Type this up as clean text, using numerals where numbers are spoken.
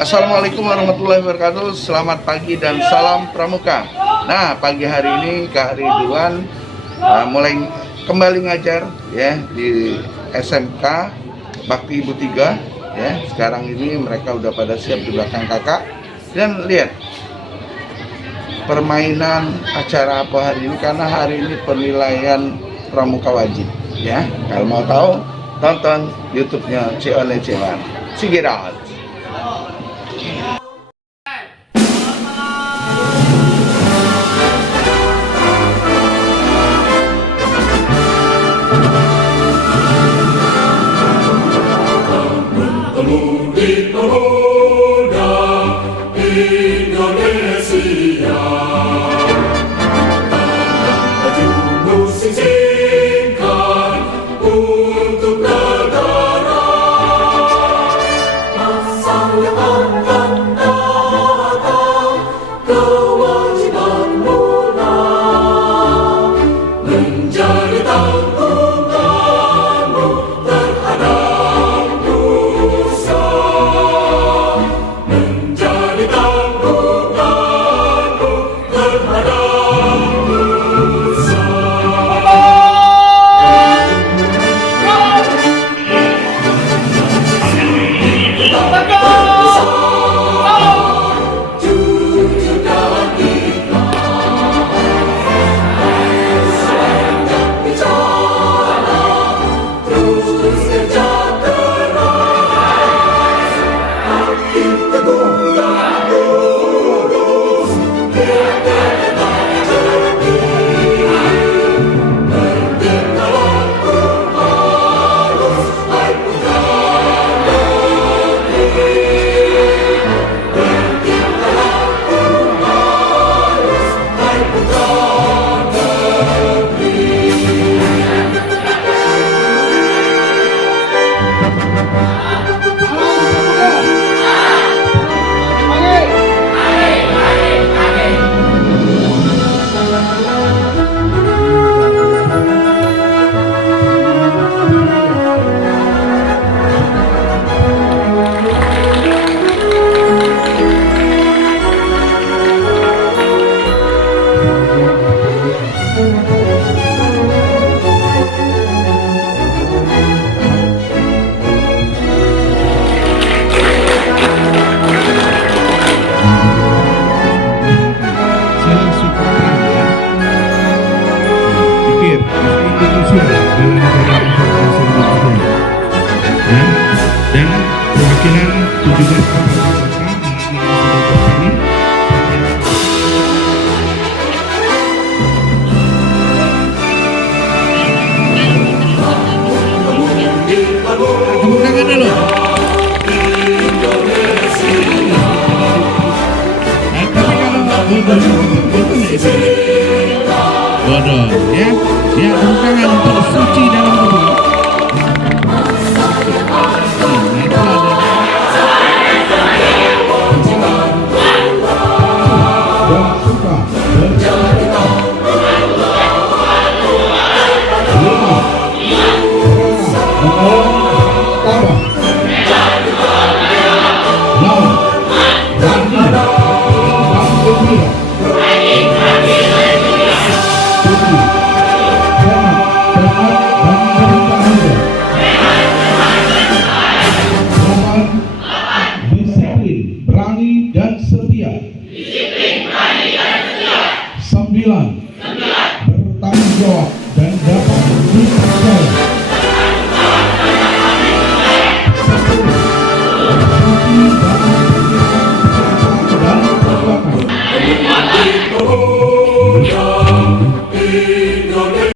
Assalamualaikum warahmatullahi wabarakatuh. Selamat pagi dan salam pramuka. Nah, pagi hari ini Kak Ridwan mulai kembali ngajar ya di SMK Bakti Ibu 3 ya. Sekarang ini mereka udah pada siap di belakang kakak. Dan lihat permainan acara apa hari ini, karena hari ini penilaian pramuka wajib ya. Kalau mau tahu, tonton YouTube-nya Ceone Cewan. Check it out. Pemudi pemuda Indonesia, maju musim singkat untuk negara. Masa yang akan datang, kewajiban mula menjadi tanggunganmu terhadap nusa, menjadi tanggunganmu terhadap nusa. Jujur dan ikhlas, selanjang bicara, terus kerja keras, hati teguh dan lurus, biarkan tetap jernih. Bertingkah laku halus, hai putra negeri. Bertingkah laku halus, hai putra negeri. Salah Sumatera ya. Pikir Indonesia dalam negara kesatuan ya. Dan perwakilan 17 kabupaten kota melalui tepuk tangan dulu. Tapi kalau bodoh ya, ya tepuk tangan untuk suci dalam tubuh. Disiplin, berani dan setia. 9. Bertanggung jawab dan dapat